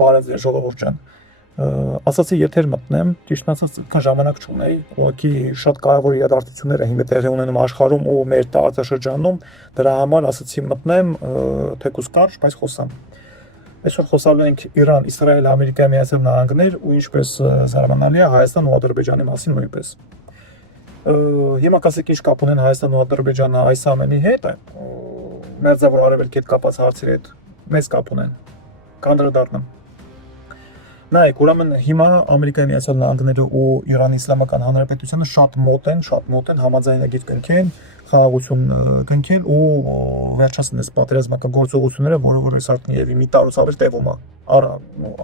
Բարև ձեզ ժողովուրդ ջան։ Ասացի եթեր մտնեմ, ճիշտ ասած այդքան ժամանակ չունեի, ուղղակի շատ կարևոր իրադարձություններ են հիմա տեղի ունենում աշխարհում ու մեր տարածաշրջանում, դրա համար ասացի մտնեմ, թեկուզ կարճ, բայց խոսամ։ Այսօր խոսալու ենք Իրան, Իսրայել, Ամերիկայի Միացյալ Նահանգներ ու ինչպես զարմանալի է Հայաստան ու Ադրբեջանի մասին նույնպես։ Հիմա կասեք ինչ կապ ունեն Հայաստան ու Ադրբեջանը այս ամենի հետ, Մերձավոր Արևելքի հետ կապված հարցերի հետ մեծ կապ ունեն։ Կանդրադառնամ։ Նայեք, ուրեմն հիմա Ամերիկայի Միացյալ Նահանգները ու Իրանի Իսլամական Հանրապետությունը շատ մոտ են համաձայնագիր կնքեն, խաղաղություն կնքեն ու վերջացնեն պատերազմական գործողությունները, որը որ այսօր երևի մի տարուց ավել տևում է։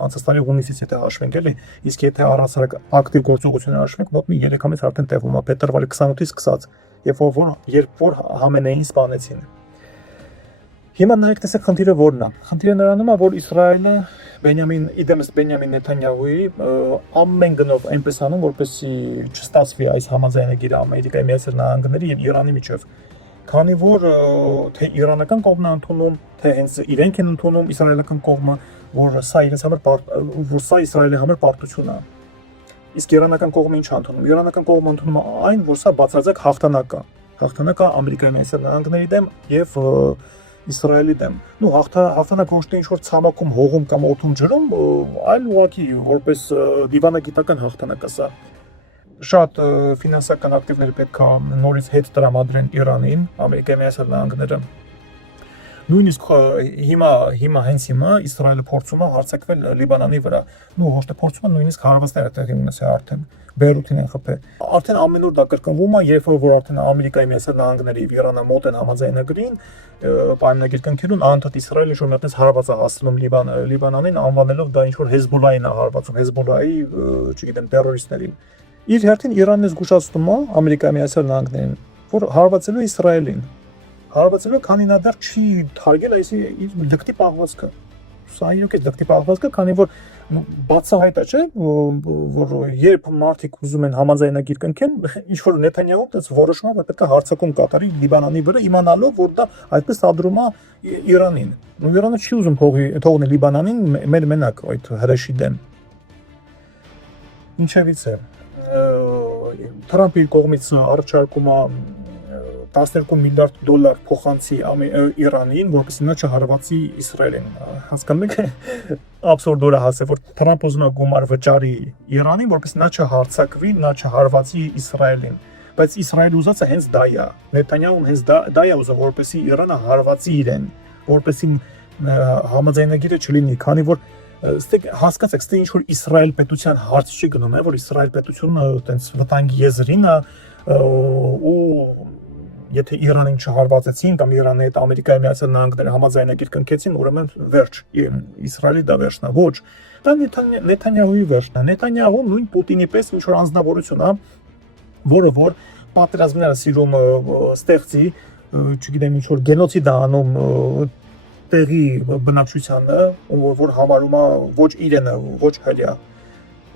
Անցած տարի հունիսից եթե հաշվենք էլի, իսկ եթե առհասարակ ակտիվ գործողություններ հաշվենք, մոտ մի 3 ամիս արդեն տևում է, փետրվարի 28-ից սկսած, երբ որ Համենեին սպանեցին։ Հիմա նայեք, տեսեք խնդիրը որն է։ Խնդիրը նրանում է, որ Իսրայելը Բենյամին Նեթանյահուի ամեն գնով այնպես անում, որպեսզի չստացվի այս համաձայնագիրը Ամերիկայի Միացյալ Նահանգների եւ Իրանի միջև։ Քանի որ թե իրանական կողմն է ընդունում, թե հենց իրենք են ընդունում իսրայելական կողմը, որ սա Իսրայելի համար պարտություն է։ Իսկ իրանական կողմը ինչ ընդունում։ Իրանական կողմը ընդունում է այն, որ սա բացարձակ հաղթանակ է։ Հաղթանակ է Ամերիկայի Միացյալ Նահանգների դեմ եւ Իսրայելի դեմ։ Նու հաղթանակ ոչ թե ինչ-որ ցամաքում հողում կամ օդում ջրում, այլ ուղղակի որպես դիվանագիտական հաղթանակ է սա։ Շատ ֆինանսական ակտիվներ պետք է նորից հետ տրամադրեն Իրանին, Ամերիկայի Միացյալ Նահանգները։ Նույնիսկ հենց հիմա Իսրայելը փորձում է հարձակվել Լիբանանի վրա։ Նու ոչ թե փորձում է, նույնիսկ հարվածներ է տեղի ունեցել արդեն։ Բեյրութին են խփել։ Արդեն ամեն օր դա կրկնվում է, երբ որ արդեն Ամերիկայի Միացյալ Նահանգների եւ Իրանը մոտ են համաձայնագրին, պայմանագիր կնքելուն, անդադ Իսրայելը շուտ մտնես հարված է հասցնում Լիբանանին, անվանելով դա ինչ որ Հեզբոլլային է հարվածում, Հեզբոլլայի, չգիտեմ, տերորիստներին։ Իր հերթին Իրանն զգուշացնում է Ամերիկայի Միացյալ Նահանգներին, որ հարվածելու Իսրայելին։ Հարվածելու, քանի նա դեռ չի թարգել այս իր լկտի պահվածքը։ Սա իրոք է լկտի պահվածքը, քանի որ բացահայտ է, չէ, որ երբ մարդիկ ուզում են համաձայնագիր կնքեն, ինչ որ Նեթանյահուն դες որոշում է, որ պետք է հարձակում կատարի Լիբանանի վրա, իմանալով, որ դա այդպես ադրում է Իրանին։ Ու Իրանը չի ուզում թողնել Լիբանանին մենակ այդ հրեշի դեմ։ Ինչևից է։ Թրամփի կողմից առաջարկում է $12 միլիարդ փոխանցի Իրանին, որպեսզի նա չհարվածի Իսրայելին։ Հասկանում եք, աբսուրդ է հասել, որ Թրամփը ուզում է գումար վճարի Իրանին, որպեսզի նա չհարցակվի, նա չհարվածի Իսրայելին։ Բայց Իսրայելը ուզածը հենց դա է։ Նեթանյահուն հենց դա է ուզում, որպեսզի Իրանը հարվածի իրեն, որպեսզի համաձայնագիրը չլինի, քանի որ հասկացեք, ստե ինչ որ Իսրայել պետության հարց չի գնում, որ Իսրայել պետությունը այտենց վտանգի եզրին է ու եթե Իրանին չհարվածեցին կամ Իրանի հետ Ամերիկայի Միացյալ Նահանգները համաձայնագիր կնքեցին, ուրեմն վերջ, Իսրայելի դա վերջն է։ Ոչ, դա Նեթանյահուի վերջն է։ Նեթանյահուն նույն Պուտինի պես ինչ որ անձնավորություն է, որը որ պատերազմները սիրում ստեղծի, չգիտեմ, ինչ որ գենոցիդ է անում տեղի բնակչությանը, որ համարում է ոչ իրենը, ոչ հրյա,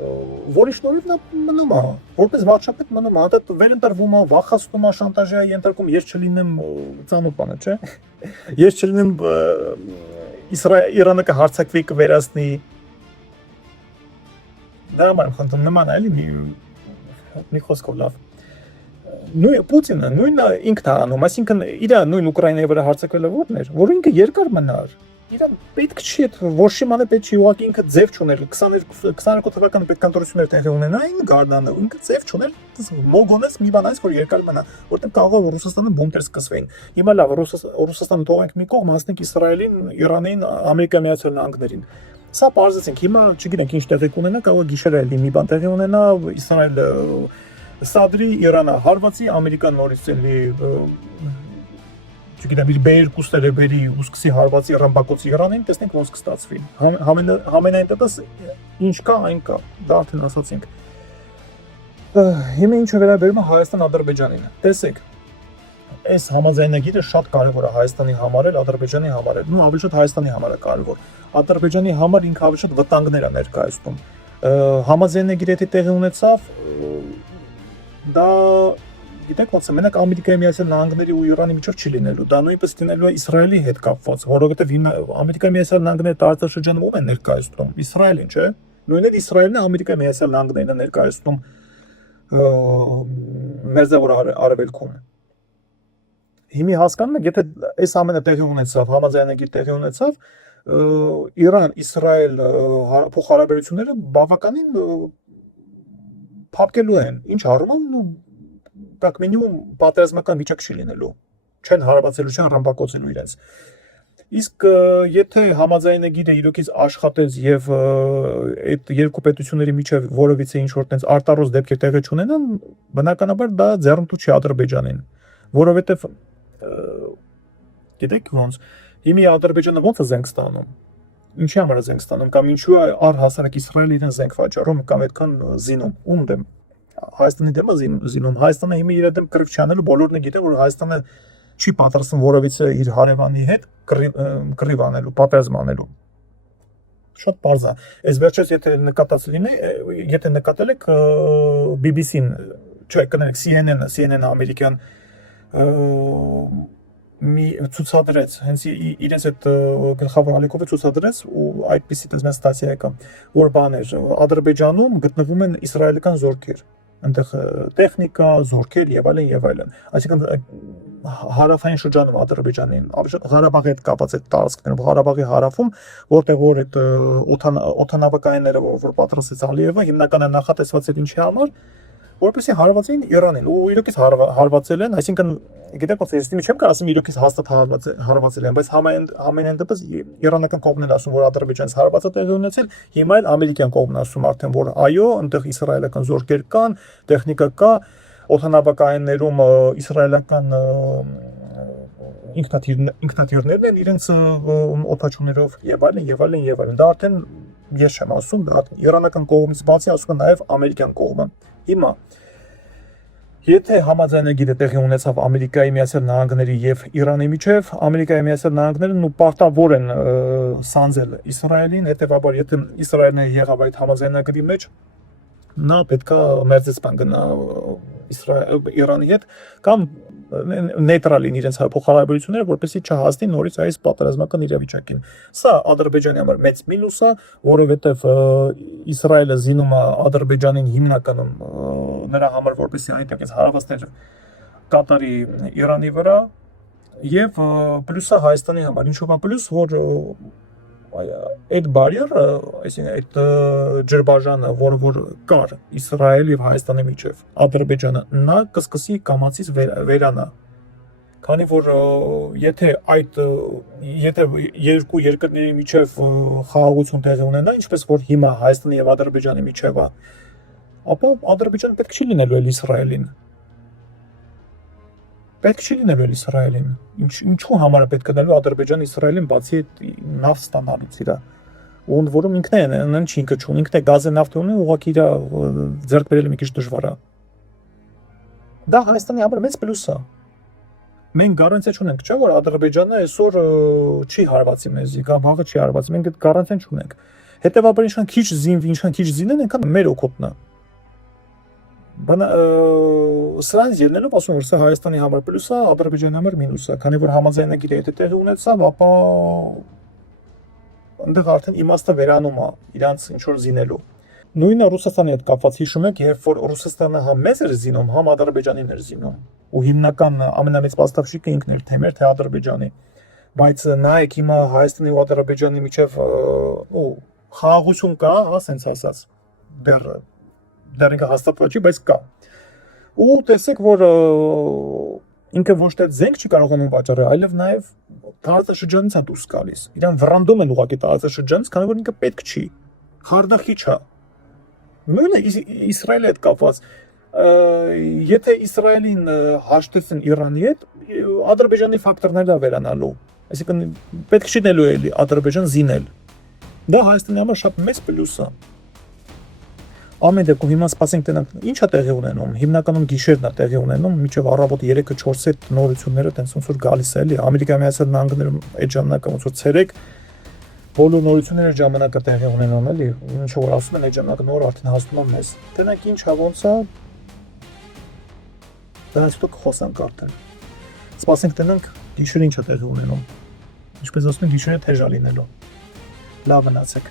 որի շնորհիվ նա մնում է, որպես վարչապետ մնում է, դա վերընտրվում է, վախացնում է, շանտաժի է ենթարկում, ես չլինեմ ծանոթ բանը, չէ։ Ես չլինեմ Իրանը կհարձակվի, կվերացնի։ Դա համար խնդրում նման է, էլի մի խոսքով լավ։ Նույն Պուտինը նույնը ինքն է անում, այսինքն իր նույն Ուկրաինայի վրա հարձակվելը որն էր, որ ինքը երկար մնար։ Իրան պետք չի այդ ոչինչ պետք չի ուղղակի ինքը ձև չուներ 22 թվականի պետքարտորություններ տեղի ունենային Գարնանը ինքը ձև չուներ մոգոնես մի բան այս որ երկար մնա որտեղ կարող է Ռուսաստանը բունկեր սկսվեն հիմա լավ Ռուսաստանը թողենք մի կողմ հասնենք Իսրայելին Իրանին Ամերիկայի Միացյալ Նահանգներին սա բարձրացենք հիմա չգիտենք ինչ տեղի կունենա կարող է գիշերը էլի մի բան տեղի ունենա Իսրայելը Սադրի Իրանը հարվածի Ամերիկան նորից էլի չգիտեմ իր B2-ները բերի ու սկսի հարվածի ռամբակոծի Իրանին, տեսնենք ոնց կստացվի։ Համենայն դեպս ինչ կա, այն կա, դա արդեն ասացինք։ Հիմա ինչը վերաբերում է Հայաստան-Ադրբեջանին։ Տեսեք, այս համաձայնագիրը շատ կարևոր է Հայաստանի համար էլ, Ադրբեջանի համար էլ, ու ավելի շատ Հայաստանի համար է կարևոր։ Ադրբեջանի համար ինքը ավելի շատ վտանգներ է ներկայացնում։ Համաձայնագիրը եթե տեղի ունեցավ, դա գիտեք ոնց է, մենակ Ամերիկայի Միացյալ Նահանգների ու Իրանի միջև չի լինելու, դա նույնպես լինելու է Իսրայելի հետ կապված, որովհետև Ամերիկայի Միացյալ Նահանգների տարածաշրջանում ում են ներկայացնում, Իսրայելին, չէ՞։ Նույնն էլ Իսրայելն է Ամերիկայի Միացյալ Նահանգներին է ներկայացնում Մերձավոր Արևելքում։ Հիմի հասկանում եք, եթե այս ամենը տեղի ունեցավ, համաձայնագիր տեղի ունեցավ, Իրան-Իսրայել փոխհարաբերությունները բավականին փափկելու են, ինչ առումով, как минимум պատերազմական վիճակ չի լինելու, չեն հարաբացելու, չեն ռմբակոծելու իրենց։ Իսկ եթե համաձայնագիրը իրոքից աշխատեց եւ այդ երկու պետությունների միջև որովիցե ինչ որ տենց արտարոց դեպքեր տեղի չունենան, բնականաբար դա ձեռնտու չի Ադրբեջանին, որովհետեւ գիտեք ոնց հիմի Ադրբեջանը ոնց է զենք ստանում, ինչի համար է զենք ստանում, կամ ինչու է առհասարակ Իսրայելը իրեն զենք վաճառում կամ այդքան զինում, ում դեմ, Հայաստանի դեմ է զինում, Հայաստանը հիմի իր դեմ կռիվ չանելու, բոլորն է գիտեն, որ Հայաստանը չի պատրաստվում որովիցե իր հարևանի հետ կռիվ անելու, պատերազմ անելու։ Շատ պարզ է։ Այս վերջերս եթե նկատած լինի, եթե նկատել եք BBC-ն, չէ, կներեք CNN-ը ամերիկյան մի ցուցադրեց, հենց իրենց այդ գլխավոր ալիքով ցուցադրեց ու այդպիսի դες ստացիա եկա, որ բաներ Ադրբեջանում գտնվում են իսրայելական զորքեր, այնտեղ տեխնիկա, զորքեր եւ այլն, այսինքն հարավային շրջանում Ադրբեջանին, Ղարաբաղի հետ կապված այդ տարածքներում, Ղարաբաղի հարավում, որտեղ որ այդ օդանավակայանները որ պատրաստեց Ալիևը, հիմնականը նախատեսված էր ինչի համար, որպեսզի հարվածեին Իրանին, ու իրոքից հարվածել են, այսինքն գիտեք ոնց է, ես չեմ կարող ասեմ իրոքից հաստատ հարվածել են, բայց ամենայն դեպս իրանական կողմն էլ ասում, որ Ադրբեջանից հարվածը տեղի ունեցել, հիմա էլ ամերիկյան կողմն ասում արդեն, որ այո, այնտեղ իսրայելական զորքեր կան, տեխնիկա կա, օդանավակայաններում իսրայելական ինքնաթիռներն են իրենց օդաչուներով եւ այլն, դա արդեն ես չեմ ասում, դա իրանական կողմից բացի ասում են նաեւ ամերիկյան կողմը։ Հիմա եթե համաձայնագիրը տեղի ունեցավ Ամերիկայի Միացյալ Նահանգների եւ Իրանի միջև, Ամերիկայի Միացյալ Նահանգներն ու պարտավոր են սանձել Իսրայելին, հետեւաբար եթե Իսրայելն եղավ այդ համաձայնագրի մեջ, նա պետքա մերձեցման գնա Իրանի հետ կամ նեյտրալին իրենց փոխհարաբերությունները, որպեսզի չհասնի նորից այս պատերազմական իրավիճակին։ Սա Ադրբեջանի համար մեծ մինուս է, որովհետև Իսրայելը զինում է Ադրբեջանին հիմնականում նրա համար, որպեսզի այնտեղից հարվածներ կատարի Իրանի վրա, եւ պլյուսը Հայաստանի համար, ինչու՞ բան պլյուս, որ այդ բարիերը, այսինքն այդ ջրբաժանը, որ կար Իսրայել եւ Հայաստանի միջև, Ադրբեջանը, նա կսկսի կամացից վերանա։ Քանի որ եթե երկու երկրների միջև խաղաղություն տեղի ունենա, ինչպես որ հիմա Հայաստանի եւ Ադրբեջանի միջև է, ապա Ադրբեջանը պետք չի լինելու էլ Իսրայելին։ Պետք չի լինելու Իսրայելին, ինչու համար է պետք լինելու Ադրբեջանը Իսրայելին բացի նավթ ստանալուց իրա, ու ընդ որում ինքն է, չի ինքը չունի, ինքն է գազը նավթ ունի, ուղղակի իրա ձեռք բերելը մի քիչ դժվար է։ Դա Հայաստանի համար մեծ պլյուս է։ Մենք գարանտիա չունենք, չէ՞ որ Ադրբեջանը այսօր չի հարվածի մեզի, կամ վաղը չի հարվածի, մենք այդ գարանտիան չունենք։ Հետևաբար ինչքան քիչ զինվի, ինչքան քիչ զինեն, այնքան մեր օգուտն է։ Սրանց ելնելով ասում որ սա Հայաստանի համար պլյուս է, Ադրբեջանի համար մինուս է, քանի որ համաձայնագիրը եթե տեղի ունեցավ, ապա այնտեղ արդեն իմաստը վերանում է իրանց ինչ որ զինելու։ Նույնը Ռուսաստանի հետ կապված հիշում եք, երբ որ Ռուսաստանը համ մեզ էր զինում, համ Ադրբեջանին էր զինում, ու հիմնական ամենամեծ պաստավշիկը ինքն էր, թե մեր, թե Ադրբեջանի։ Բայց նայեք հիմա Հայաստանի ու Ադրբեջանի միջև խաղաղություն կա, հա, սենց ասած, դեռ ինքը հաստատված չի, բայց կա։ Ու տեսեք, որ ինքը ոչ թե զենք չի կարողանում վաճառել, այլև նաև տարածաշրջանից է դուրս գալիս։ Իրան վռնդում են ուղղակի տարածաշրջանից, քանի որ ինքը պետք չի։ Խարդախիչ է։ Նույնը Իսրայելի հետ կապված։ Եթե Իսրայելին հաշտեցին Իրանի հետ, Ադրբեջանի ֆակտորներն է վերանալու։ Այսինքն պետք չի նելու էլի Ադրբեջան զինել։ Դա Հայաստանի համար շատ մեծ պլյուս է։ Ամեն դեպքում հիմա սպասենք տենանք ինչ է տեղի ունենում, հիմնականում գիշերն է տեղի ունենում, մինչև առավոտ 3-4 այդ նորությունները տենց ոնց որ գալիս է էլի, Ամերիկայի Միացյալ Նահանգներում այդ ժամանակը ոնց որ ցերեկ բոլոր նորությունները ժամանակը տեղի ունենում էլի, ինչ որ ասում են այդ ժամանակը նոր արդեն հասնում է մեզ։ Տենանք ինչ է ոնց է։ դրանից հետո կխոսանք արդեն։ Սպասենք տնենք գիշերը ինչ է տեղի ունենում։ Ինչպես ասում են, գիշերը թեժ է լինելու։ Լավ մնացեք։